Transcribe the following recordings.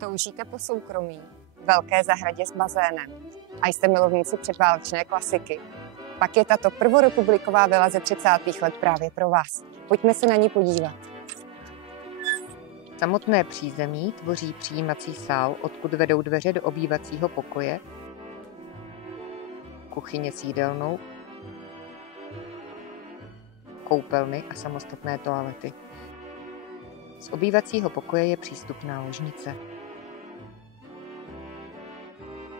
Toužíte po soukromí, velké zahradě s bazénem a jste milovníci předválečné klasiky? Pak je tato prvorepubliková vila ze 30. let právě pro vás. Pojďme se na ní podívat. Samotné přízemí tvoří přijímací sál, odkud vedou dveře do obývacího pokoje, kuchyně s jídelnou, koupelny a samostatné toalety. Z obývacího pokoje je přístupná ložnice.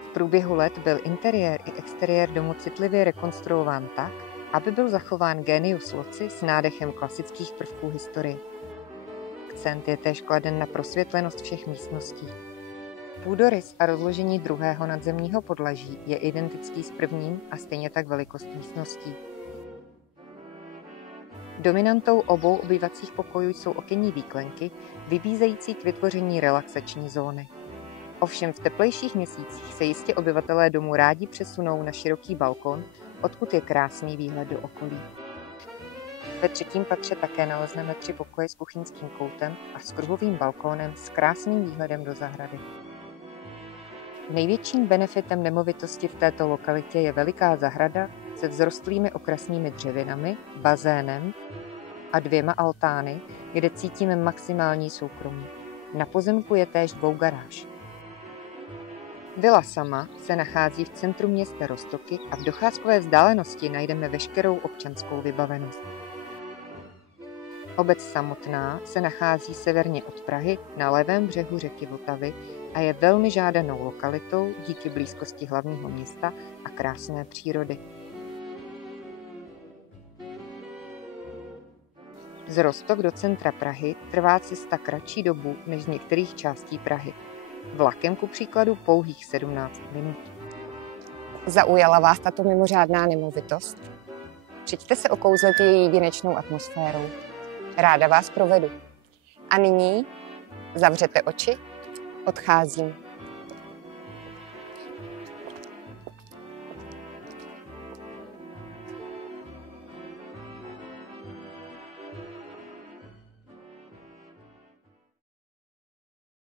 V průběhu let byl interiér i exteriér domu citlivě rekonstruován tak, aby byl zachován genius loci s nádechem klasických prvků historie. Akcent je též kladen na prosvětlenost všech místností. Půdorys a rozložení druhého nadzemního podlaží je identický s prvním a stejně tak velikost místností. Dominantou obou obývacích pokojů jsou okenní výklenky, vybízející k vytvoření relaxační zóny. Ovšem v teplejších měsících se jistě obyvatelé domu rádi přesunou na široký balkon, odkud je krásný výhled do okolí. Ve třetím patře také nalezneme 3 pokoje s kuchyňským koutem a s kruhovým balkónem s krásným výhledem do zahrady. Největším benefitem nemovitosti v této lokalitě je veliká zahrada se vzrostlými okrasnými dřevinami, bazénem a 2 altány, kde cítíme maximální soukromí. Na pozemku je též dvougaráž. Vila sama se nachází v centru města Roztoky a v docházkové vzdálenosti najdeme veškerou občanskou vybavenost. Obec samotná se nachází severně od Prahy na levém břehu řeky Vltavy a je velmi žádanou lokalitou díky blízkosti hlavního města a krásné přírody. Z Roztok do centra Prahy trvá cesta kratší dobu než z některých částí Prahy. Vlakem ku příkladu pouhých 17 minut. Zaujala vás tato mimořádná nemovitost? Přijďte se okouzlit její jedinečnou atmosférou. Ráda vás provedu. A nyní zavřete oči, odcházím.